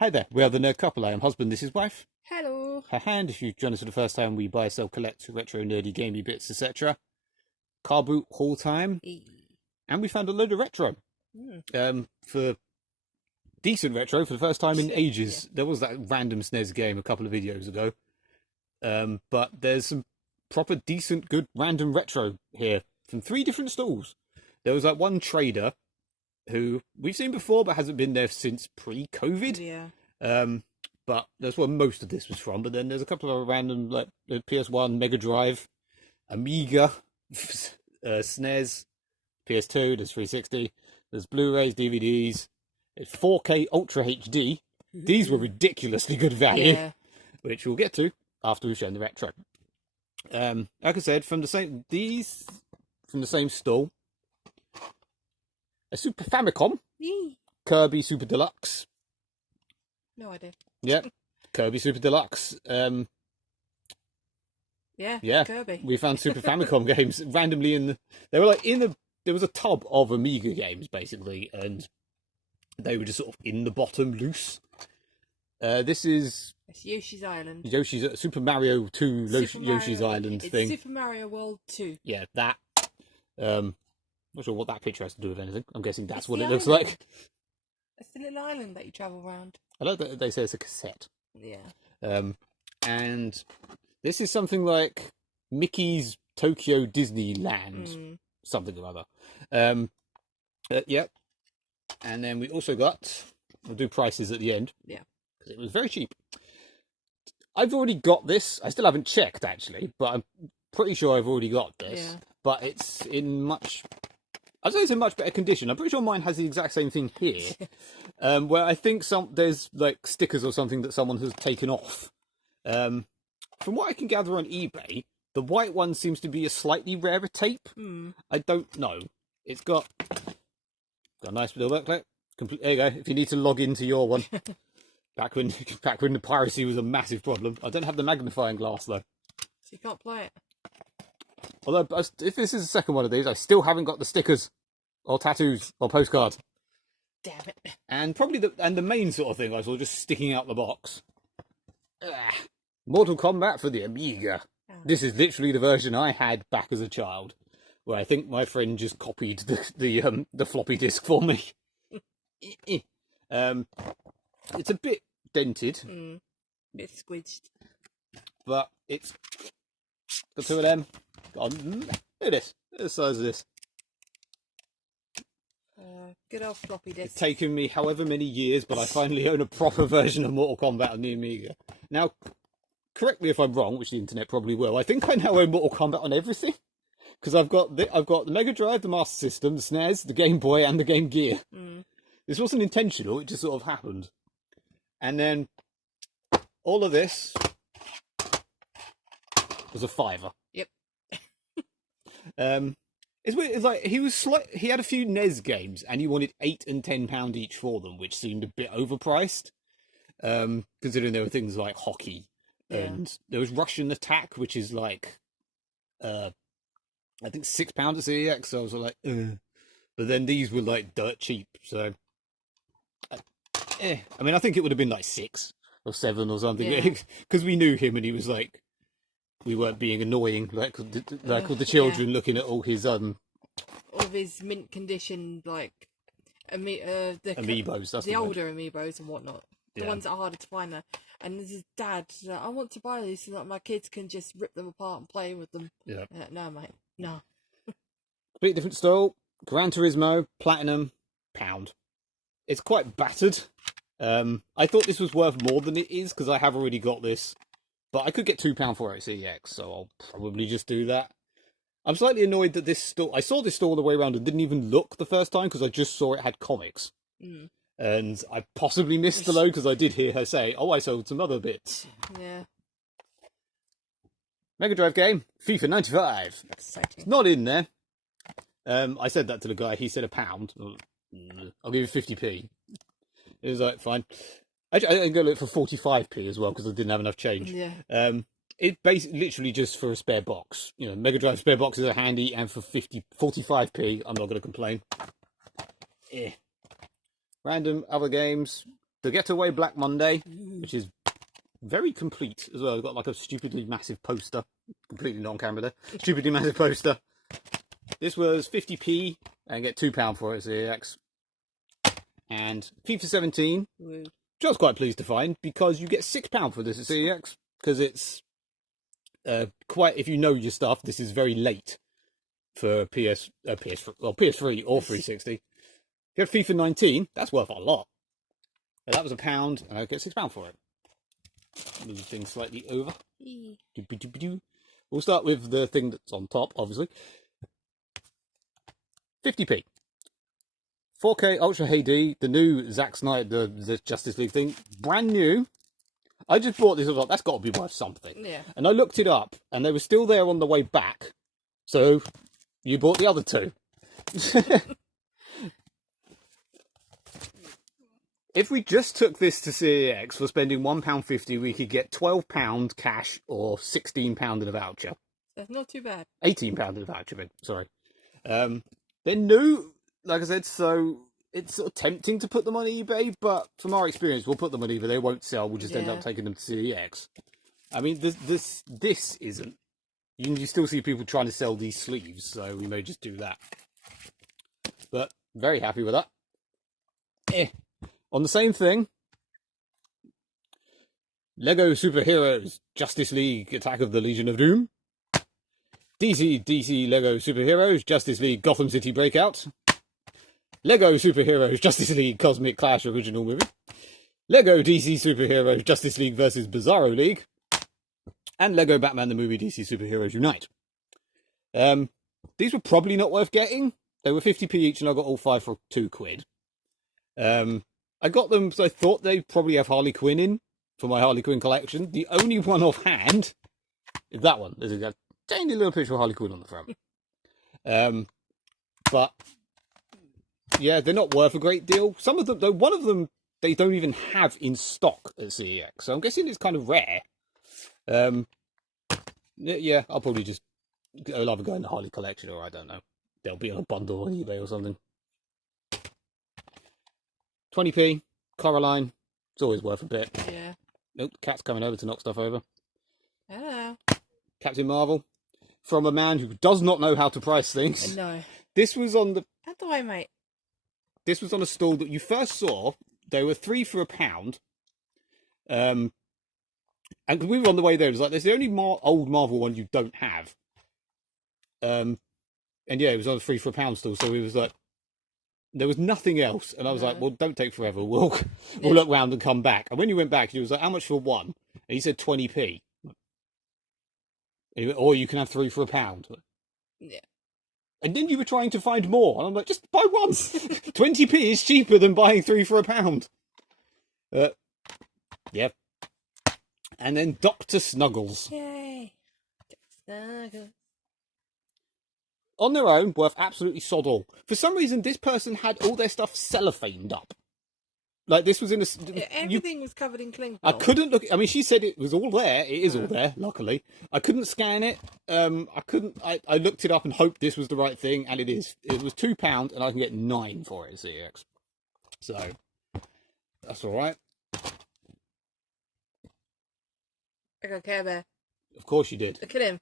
Hi there, we are the Nerd Couple. I am husband, this is wife. Hello. Her hand, if you join us for the first time, we buy, sell, collect retro, nerdy, gamey bits, etc. Carboot haul time. And we found a load of retro. For decent retro, for the first time in ages. Yeah. There was that random SNES game a couple of videos ago. But there's some proper, decent, good, random retro here from 3 different stalls. There was like one trader who we've seen before but hasn't been there since pre-COVID. Yeah. But that's where most of this was from. But then there's a couple of random, like the PS1, Mega Drive, Amiga, SNES, PS2, there's 360, there's Blu-rays, DVDs, it's 4K Ultra HD. These were ridiculously good value, which we'll get to after we've shown the retro. Like I said, from the same stall, a Super Famicom, Kirby Super Deluxe. No idea. Yeah, Kirby Super Deluxe. Yeah, Kirby. We found Super Famicom games randomly there was a tub of Amiga games basically, and they were just sort of in the bottom loose. It's Yoshi's Island. Super Mario 2 Yoshi's Island thing. Super Mario World 2. Yeah, that. Not sure what that picture has to do with anything. I'm guessing that's what it looks like. It's the little island that you travel around. I like that they say it's a cassette. Yeah. And this is something like Mickey's Tokyo Disneyland, something or other. Yep. And then we also got, we'll do prices at the end. Yeah. Because it was very cheap. I've already got this. I still haven't checked, actually, but I'm pretty sure I've already got this. Yeah. But it's in I'd say it's in much better condition. I'm pretty sure mine has the exact same thing here. Where I think there's like stickers or something that someone has taken off. From what I can gather on eBay, the white one seems to be a slightly rarer tape. I don't know. It's got a nice little booklet. There you go. If you need to log into your one, back when the piracy was a massive problem. I don't have the magnifying glass though, so you can't play it. Although, if this is the second one of these, I still haven't got the stickers or tattoos or postcards. Damn it! And probably the main sort of thing I saw just sticking out the box. Mortal Kombat for the Amiga. Oh. This is literally the version I had back as a child, where I think my friend just copied the floppy disk for me. It's a bit dented, bit squidged, but it's got 2 of them. Look at this. Look at the size of this. Good old floppy disk. It's taken me however many years, but I finally own a proper version of Mortal Kombat on the Amiga. Now, correct me if I'm wrong, which the internet probably will. I think I now own Mortal Kombat on everything, because I've got the Mega Drive, the Master System, the SNES, the Game Boy, and the Game Gear. This wasn't intentional; it just sort of happened. And then all of this was a £5. Yep. It's weird. It's like he had a few NES games, and he wanted £8 and £10 each for them, which seemed a bit overpriced, considering there were things like hockey, and there was Russian Attack, which is like, I think £6 at CEX. So I was like, but then these were like dirt cheap. So, I mean, I think it would have been like 6 or 7 or something, because we knew him, and he was like, we weren't being annoying like all the children looking at all his mint condition like amiibos. That's the older amiibos and whatnot. The ones that are harder to find there. And his dad said, I want to buy these so that my kids can just rip them apart and play with them. Yeah. No, mate. No. Completely different style. Gran Turismo, Platinum, £1. It's quite battered. I thought this was worth more than it is because I have already got this. But I could get £2 for it at CEX, so I'll probably just do that. I'm slightly annoyed that this store... I saw this store all the way around and didn't even look the first time because I just saw it had comics. And I possibly missed the load because I did hear her say, oh, I sold some other bits. Yeah. Mega Drive game, FIFA 95. Exciting. It's not in there. I said that to the guy. He said £1. I'll give you 50p. He was like, fine. Actually, I didn't go look for 45p as well because I didn't have enough change. Yeah. It basically literally just for a spare box. You know, Mega Drive spare boxes are handy, and for 45p, I'm not going to complain. Random other games. The Getaway Black Monday, which is very complete as well. I've got like a stupidly massive poster, completely non-camera there. Stupidly massive poster. This was 50p and get £2 for it as EX. And FIFA 17, which I was quite pleased to find because you get £6 for this at CEX because it's quite. If you know your stuff, this is very late for PS3 or 360. You get FIFA 19, that's worth a lot. That was £1, and I get £6 for it. Move things slightly over. We'll start with the thing that's on top, obviously. 50p. 4K Ultra HD, the new Zack Snyder, the Justice League thing, brand new. I just bought this, I was like, that's got to be worth something. Yeah. And I looked it up, and they were still there on the way back. So, you bought the other two. If we just took this to CEX for spending £1.50, we could get £12 cash or £16 in a voucher. That's not too bad. £18 in a voucher, sorry. They're new, like I said, so it's sort of tempting to put them on eBay, but from our experience, we'll put them on eBay. They won't sell. We'll just end up taking them to CEX. I mean, this isn't. You still see people trying to sell these sleeves, so we may just do that. But very happy with that. On the same thing, Lego Superheroes Justice League Attack of the Legion of Doom. DC Lego Superheroes Justice League Gotham City Breakout. Lego Superheroes Justice League Cosmic Clash Original Movie. Lego DC Superheroes Justice League vs. Bizarro League. And Lego Batman the Movie DC Superheroes Unite. These were probably not worth getting. They were 50p each and I got all 5 for £2. I got them because I thought they'd probably have Harley Quinn in for my Harley Quinn collection. The only one offhand is that one. There's a tiny little picture of Harley Quinn on the front. But yeah, they're not worth a great deal. Some of them, though, one of them they don't even have in stock at CEX, so I'm guessing it's kind of rare. Yeah, I'll probably just I'll either go in the Harley collection or I don't know. They'll be on a bundle on eBay or something. 20p, Coraline. It's always worth a bit. Yeah. Nope, cat's coming over to knock stuff over. Hello. Captain Marvel. From a man who does not know how to price things. No. This was on the... How do I, mate? This was on a stall that you first saw. They were 3 for £1. And we were on the way there. It was like, there's the only old Marvel one you don't have. And yeah, it was on a 3 for £1 stall. So we was like, there was nothing else. And I was like, well, don't take forever. We'll look round and come back. And when you went back, he was like, how much for one? And he said 20p. And he went, or you can have 3 for £1. Yeah. And then you were trying to find more. And I'm like, just buy one. 20p is cheaper than buying 3 for £1. Yeah. And then Dr. Snuggles. Yay. Snuggles. On their own, worth absolutely sod all. For some reason, this person had all their stuff cellophaned up. Like, this was in a... Everything was covered in cling I film. couldn't look... I mean, she said it was all there. It is all there, luckily. I couldn't scan it. I couldn't... I looked it up and hoped this was the right thing, and it is. It was £2, and I can get 9 for it at CEX. So, that's all right. I got Care Bear. Of course you did. Look at him.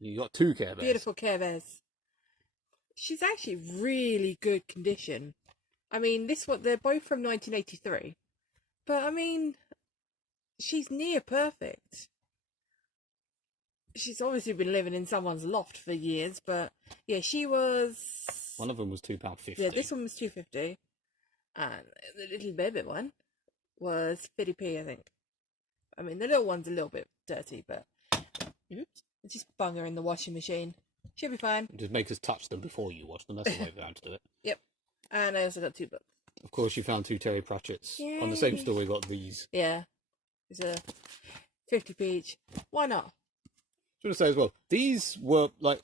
You got 2 Care Bears. Beautiful Care Bears. She's actually really good condition. I mean, they're both from 1983. But, I mean, she's near perfect. She's obviously been living in someone's loft for years, but, yeah, she was... One of them was £2.50. Yeah, this one was £2.50. And the little baby one was 50p, I think. I mean, the little one's a little bit dirty, but... Oops. Just bung her in the washing machine. She'll be fine. Just make us touch them before you wash them. That's the way around to do it. Yep. And I also got 2 books. Of course, you found 2 Terry Pratchett's. Yay. On the same store, we got these. Yeah. It's a 50p each. Why not? I was going to say as well, these were like...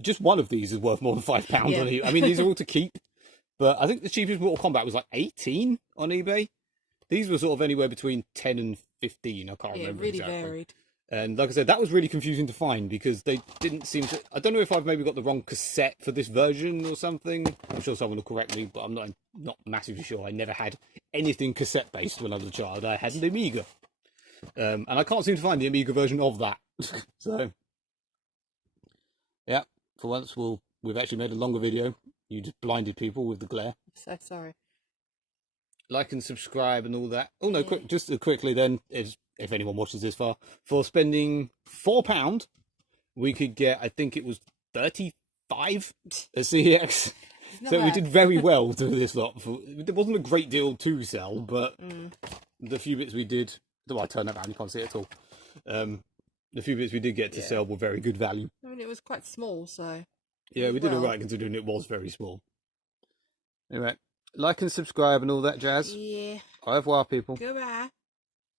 Just one of these is worth more than £5 on eBay. I mean, these are all to keep. But I think the cheapest Mortal Kombat was like 18 on eBay. These were sort of anywhere between 10 and 15. I can't remember really exactly. Varied. And like I said, that was really confusing to find because they didn't seem to... I don't know if I've maybe got the wrong cassette for this version or something. I'm sure someone will correct me, but I'm not massively sure. I never had anything cassette-based when I was a child. I had an Amiga. And I can't seem to find the Amiga version of that. So, yeah, for once we've actually made a longer video. You just blinded people with the glare. I'm so sorry. Like and subscribe and all that. Oh no, just quickly then, if anyone watches this far, for spending £4, we could get, I think it was 35 a CEX. So we did very well through this lot. There wasn't a great deal to sell, but the few bits we did, I turned that around, you can't see it at all. The few bits we did get to sell were very good value. I mean, it was quite small, so... Yeah, we did all right considering it was very small. Anyway, like and subscribe and all that jazz. Yeah. Au revoir, people. Goodbye.